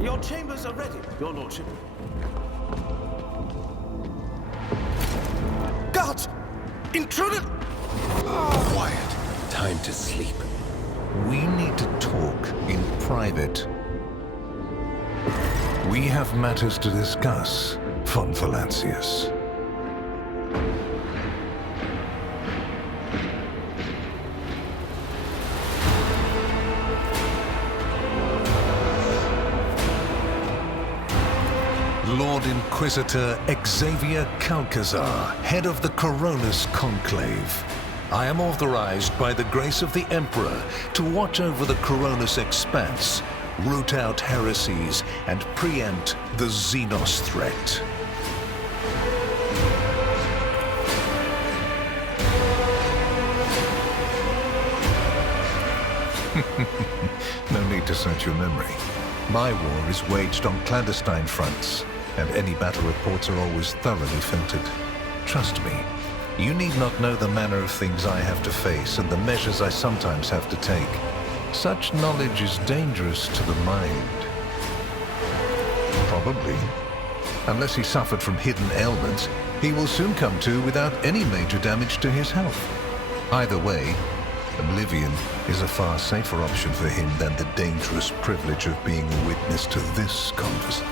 Your chambers are ready, your lordship. Guards! Intruder! Quiet. Time to sleep. We need to talk in private. We have matters to discuss, von Valancius. Lord Inquisitor Xavier Calcazar, head of the Coronis Conclave. I am authorized by the grace of the Emperor to watch over the Coronis expanse, root out heresies, and preempt the Xenos threat. No need to search your memory. My war is waged on clandestine fronts, and any battle reports are always thoroughly filtered. Trust me, you need not know the manner of things I have to face and the measures I sometimes have to take. Such knowledge is dangerous to the mind. Probably. Unless he suffered from hidden ailments, he will soon come to without any major damage to his health. Either way, oblivion is a far safer option for him than the dangerous privilege of being a witness to this conversation.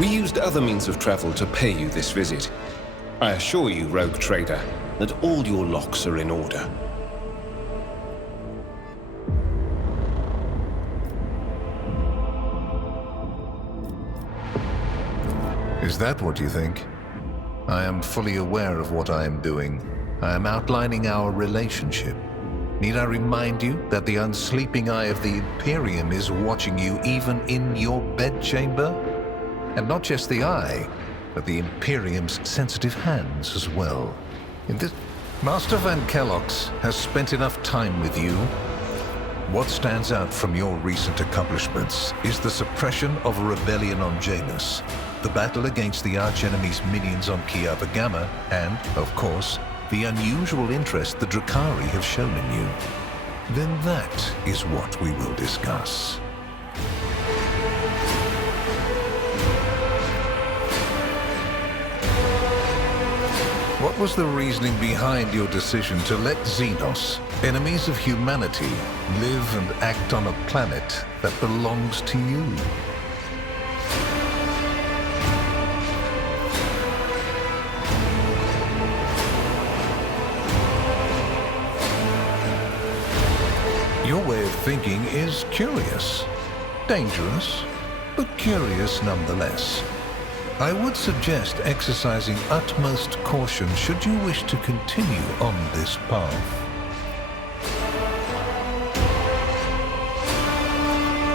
We used other means of travel to pay you this visit. I assure you, rogue trader, that all your locks are in order. Is that what you think? I am fully aware of what I am doing. I am outlining our relationship. Need I remind you that the unsleeping eye of the Imperium is watching you even in your bedchamber? And not just the eye, but the Imperium's sensitive hands as well. In this, Master Van Kellogg's has spent enough time with you. What stands out from your recent accomplishments is the suppression of a rebellion on Janus, the battle against the archenemy's minions on Kiava Gamma, and, of course, the unusual interest the Drakari have shown in you. Then that is what we will discuss. What was the reasoning behind your decision to let Xenos, enemies of humanity, live and act on a planet that belongs to you? Your way of thinking is curious. Dangerous, but curious nonetheless. I would suggest exercising utmost caution should you wish to continue on this path.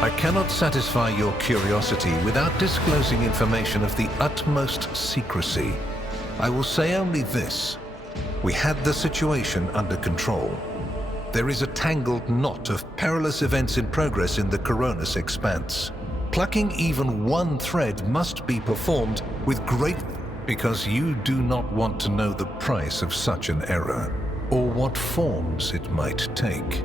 I cannot satisfy your curiosity without disclosing information of the utmost secrecy. I will say only this. We had the situation under control. There is a tangled knot of perilous events in progress in the Coronis expanse. Plucking even one thread must be performed with great... because you do not want to know the price of such an error, or what forms it might take.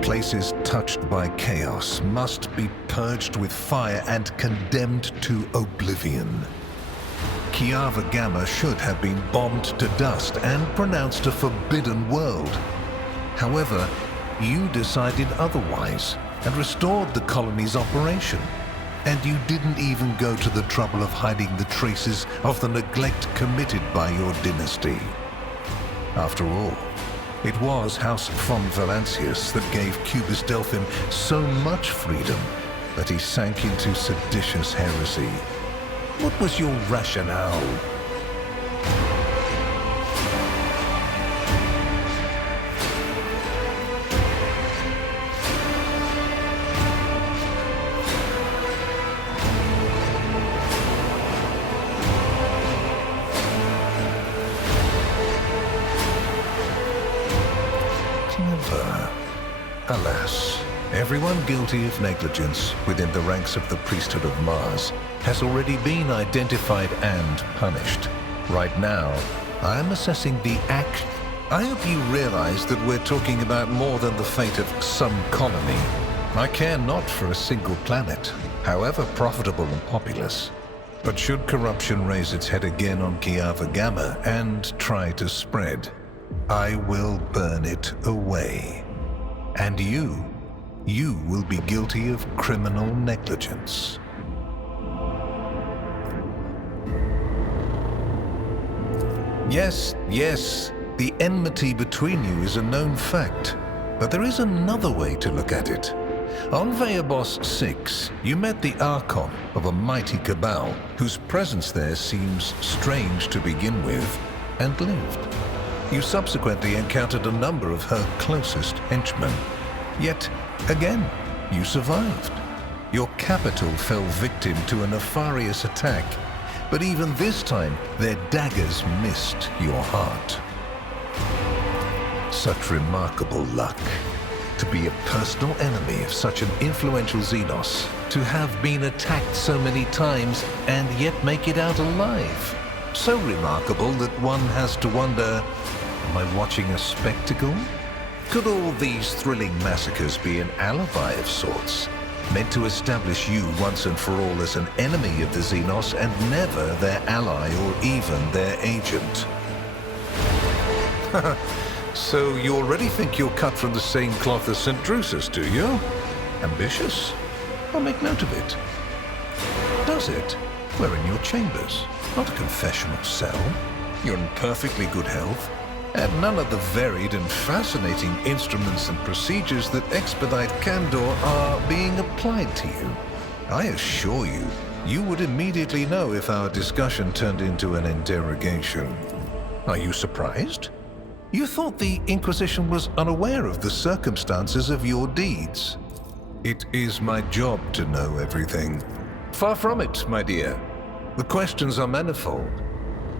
Places touched by chaos must be purged with fire and condemned to oblivion. Kiava Gamma should have been bombed to dust and pronounced a forbidden world. However, you decided otherwise and restored the colony's operation. And you didn't even go to the trouble of hiding the traces of the neglect committed by your dynasty. After all, it was House von Valancius that gave Cubus Delphim so much freedom that he sank into seditious heresy. What was your rationale? Alas, everyone guilty of negligence within the ranks of the priesthood of Mars has already been identified and punished. Right now, I am assessing the action. I hope you realize that we're talking about more than the fate of some colony. I care not for a single planet, however profitable and populous. But should corruption raise its head again on Kiava Gamma and try to spread, I will burn it away. And you will be guilty of criminal negligence. Yes, the enmity between you is a known fact, but there is another way to look at it. On Veabos 6, you met the Archon of a mighty cabal, whose presence there seems strange to begin with, and lived. You subsequently encountered a number of her closest henchmen. Yet, again, you survived. Your capital fell victim to a nefarious attack, but even this time, their daggers missed your heart. Such remarkable luck. To be a personal enemy of such an influential Xenos, to have been attacked so many times and yet make it out alive. So remarkable that one has to wonder, am I watching a spectacle? Could all these thrilling massacres be an alibi of sorts, meant to establish you once and for all as an enemy of the Xenos and never their ally or even their agent? So you already think you're cut from the same cloth as St. Drusus, do you? Ambitious? I'll make note of it. Does it? We're in your chambers, not a confessional cell. You're in perfectly good health, and none of the varied and fascinating instruments and procedures that expedite candor are being applied to you. I assure you, you would immediately know if our discussion turned into an interrogation. Are you surprised? You thought the Inquisition was unaware of the circumstances of your deeds. It is my job to know everything. Far from it, my dear. The questions are manifold.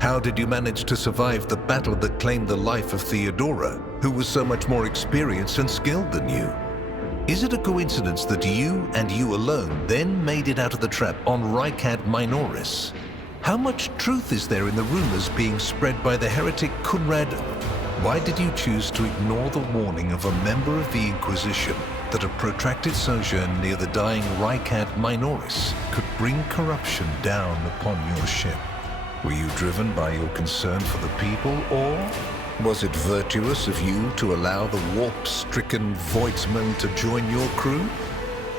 How did you manage to survive the battle that claimed the life of Theodora, who was so much more experienced and skilled than you? Is it a coincidence that you and you alone then made it out of the trap on Rykad Minoris? How much truth is there in the rumors being spread by the heretic Kunrad? Why did you choose to ignore the warning of a member of the Inquisition that a protracted sojourn near the dying Rykad Minoris could bring corruption down upon your ship? Were you driven by your concern for the people, or was it virtuous of you to allow the warp-stricken Voidsmen to join your crew?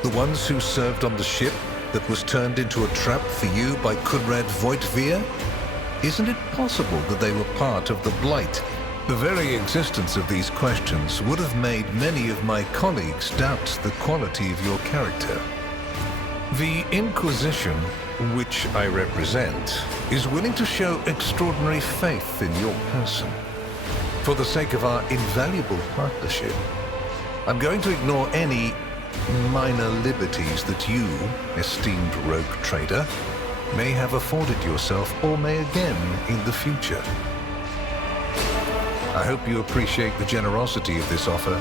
The ones who served on the ship that was turned into a trap for you by Kunrad Voitvir? Isn't it possible that they were part of the Blight? The very existence of these questions would have made many of my colleagues doubt the quality of your character. The Inquisition, which I represent, is willing to show extraordinary faith in your person. For the sake of our invaluable partnership, I'm going to ignore any minor liberties that you, esteemed rogue trader, may have afforded yourself or may again in the future. I hope you appreciate the generosity of this offer,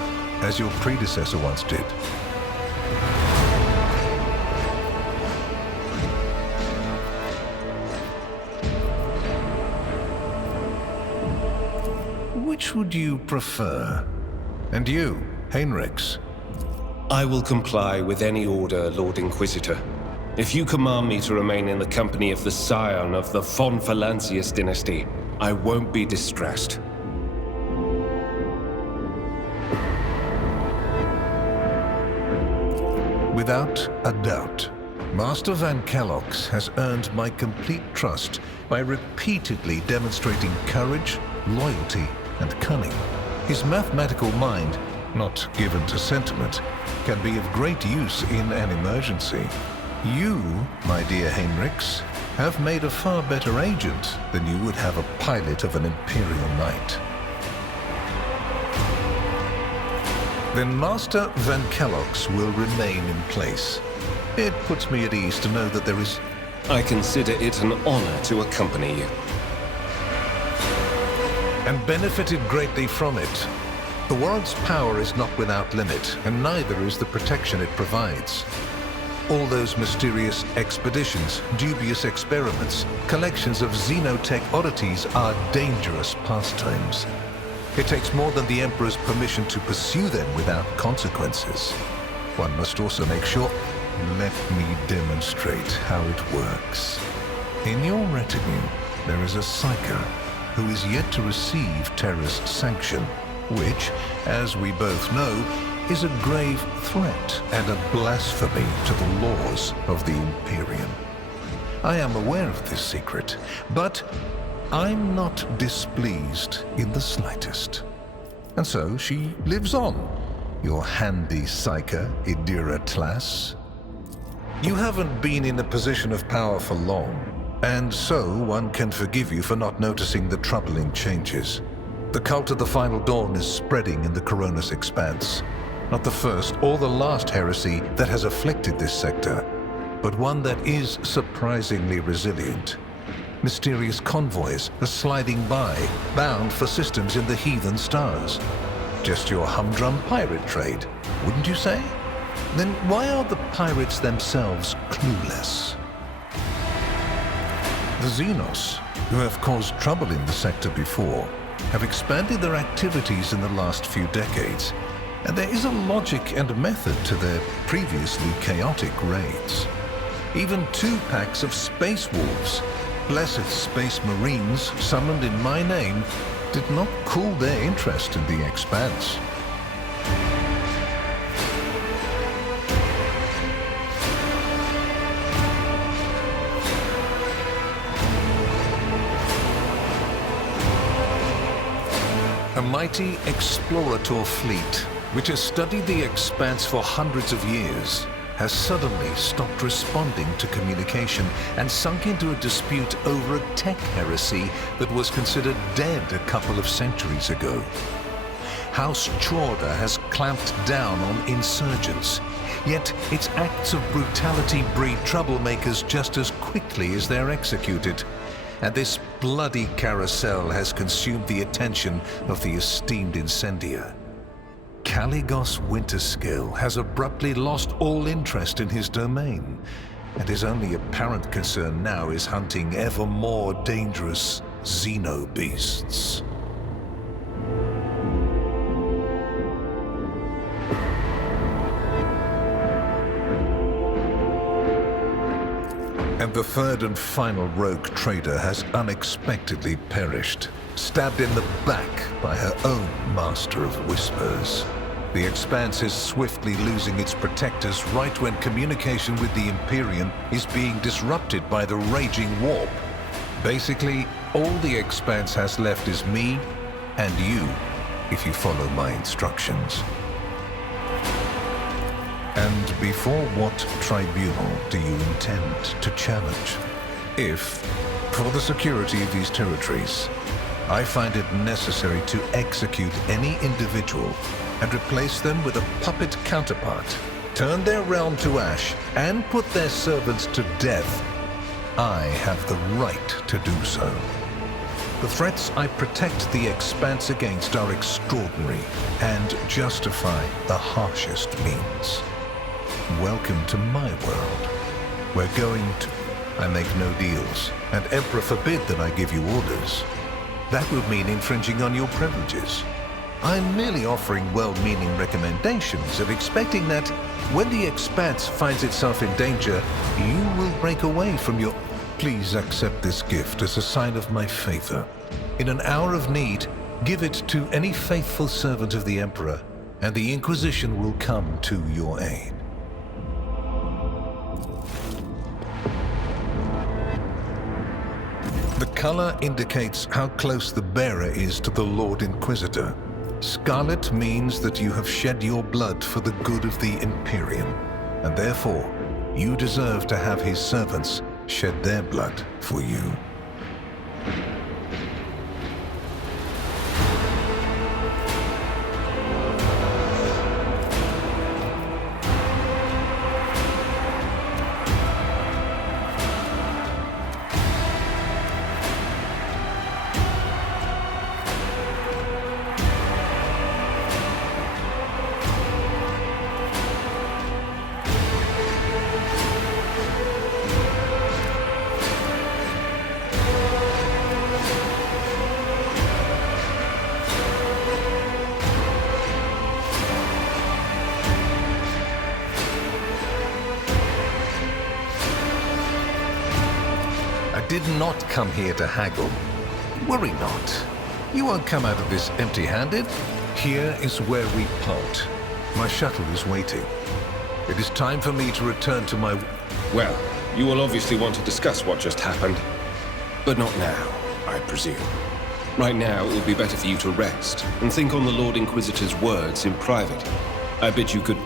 as your predecessor once did. Which would you prefer? And you, Heinrichs? I will comply with any order, Lord Inquisitor. If you command me to remain in the company of the scion of the von Valancius dynasty, I won't be distressed. Without a doubt, Master Van Kellox has earned my complete trust by repeatedly demonstrating courage, loyalty, and cunning. His mathematical mind, not given to sentiment, can be of great use in an emergency. You, my dear Heinrichs, have made a far better agent than you would have a pilot of an Imperial Knight. Then Master Van Kellox will remain in place. It puts me at ease to know that there is... I consider it an honor to accompany you. And benefited greatly from it. The world's power is not without limit, and neither is the protection it provides. All those mysterious expeditions, dubious experiments, collections of xenotech oddities are dangerous pastimes. It takes more than the Emperor's permission to pursue them without consequences. One must also make sure... Let me demonstrate how it works. In your retinue, there is a Psyker who is yet to receive Terra's sanction, which, as we both know, is a grave threat and a blasphemy to the laws of the Imperium. I am aware of this secret, but I'm not displeased in the slightest. And so she lives on, your handy Psyker, Idira Tlass. You haven't been in a position of power for long, and so one can forgive you for not noticing the troubling changes. The cult of the Final Dawn is spreading in the Coronis Expanse. Not the first or the last heresy that has afflicted this sector, but one that is surprisingly resilient. Mysterious convoys are sliding by, bound for systems in the heathen stars. Just your humdrum pirate trade, wouldn't you say? Then why are the pirates themselves clueless? The Xenos, who have caused trouble in the sector before, have expanded their activities in the last few decades, and there is a logic and method to their previously chaotic raids. Even 2 packs of space wolves, blessed space marines summoned in my name, did not cool their interest in the Expanse. A mighty explorator fleet, which has studied the Expanse for hundreds of years, has suddenly stopped responding to communication and sunk into a dispute over a tech heresy that was considered dead a couple of centuries ago. House Chorda has clamped down on insurgents, yet its acts of brutality breed troublemakers just as quickly as they're executed. And this bloody carousel has consumed the attention of the esteemed incendiar. Caligos Winterskill has abruptly lost all interest in his domain, and his only apparent concern now is hunting ever more dangerous xenobeasts. And the third and final rogue trader has unexpectedly perished, stabbed in the back by her own master of whispers. The Expanse is swiftly losing its protectors right when communication with the Imperium is being disrupted by the raging warp. Basically, all the Expanse has left is me and you, if you follow my instructions. And before what tribunal do you intend to challenge? If, for the security of these territories, I find it necessary to execute any individual and replace them with a puppet counterpart, turn their realm to ash, and put their servants to death, I have the right to do so. The threats I protect the Expanse against are extraordinary and justify the harshest means. Welcome to my world. We're going to... I make no deals, and Emperor forbid that I give you orders. That would mean infringing on your privileges. I'm merely offering well-meaning recommendations and expecting that when the Expanse finds itself in danger, you will break away from your... Please accept this gift as a sign of my favor. In an hour of need, give it to any faithful servant of the Emperor, and the Inquisition will come to your aid. The color indicates how close the bearer is to the Lord Inquisitor. Scarlet means that you have shed your blood for the good of the Imperium, and therefore, you deserve to have his servants shed their blood for you. did not come here to haggle. Worry not. You won't come out of this empty-handed. Here is where we part. My shuttle is waiting. It is time for me to return to my... Well, you will obviously want to discuss what just happened. But not now, I presume. Right now, it would be better for you to rest and think on the Lord Inquisitor's words in private. I bet you could...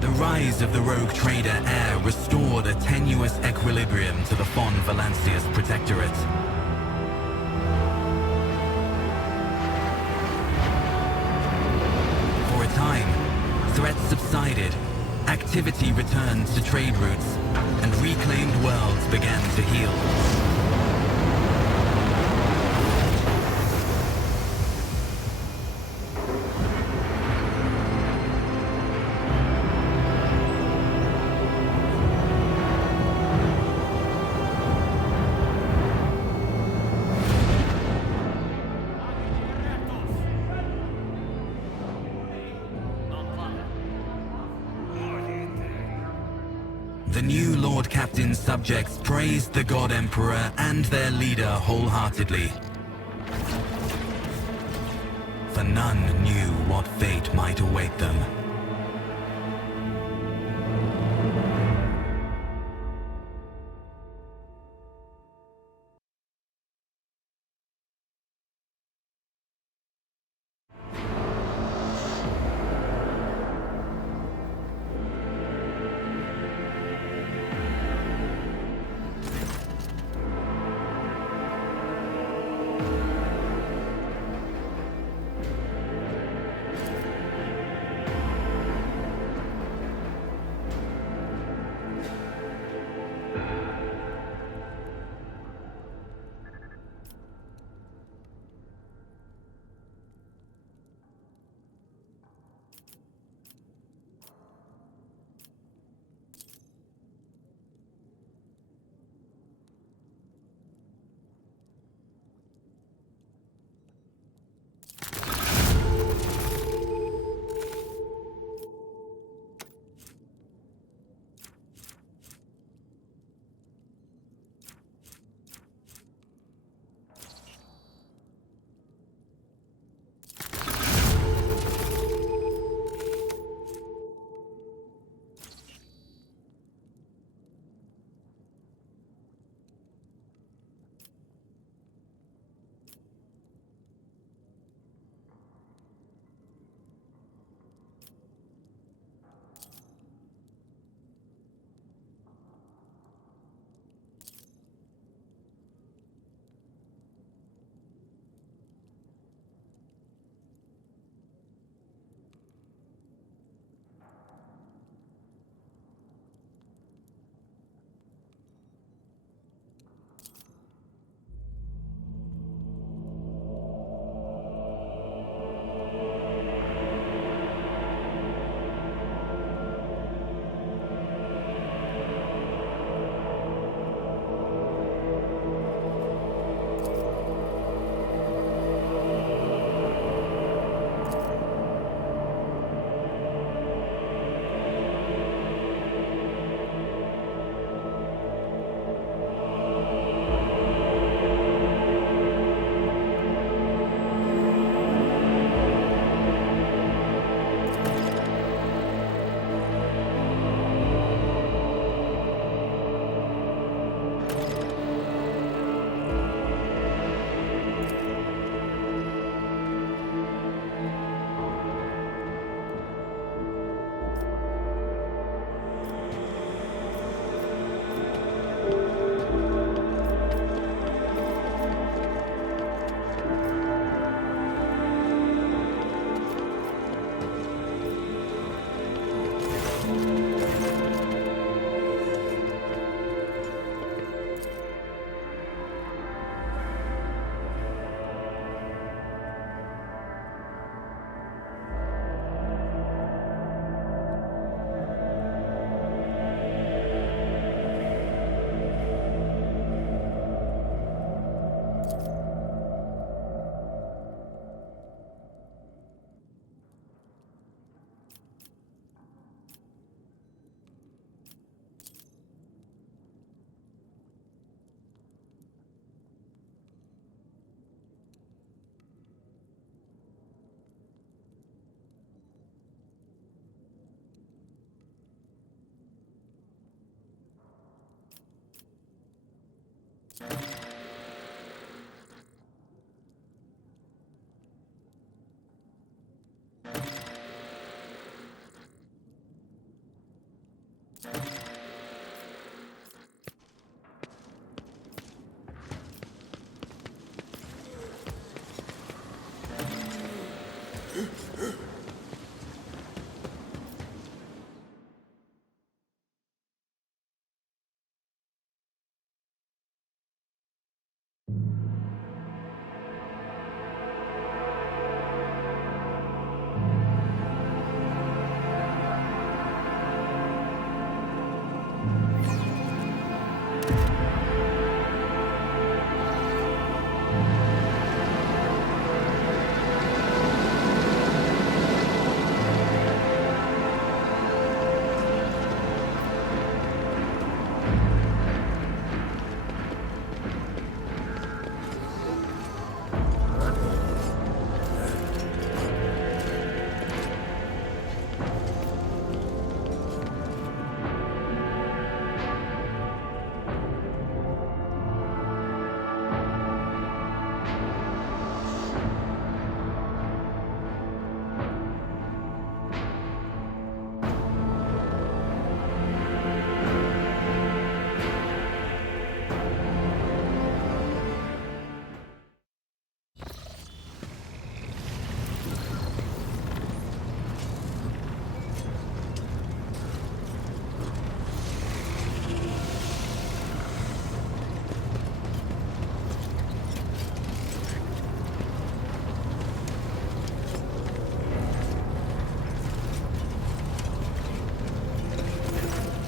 The rise of the rogue trader Heir restored a tenuous equilibrium to the Fon Valancius Protectorate. For a time, threats subsided, activity returned to trade routes, and reclaimed worlds began to heal. The new Lord Captain's subjects praised the God Emperor and their leader wholeheartedly. For none knew what fate might await them.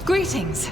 Greetings.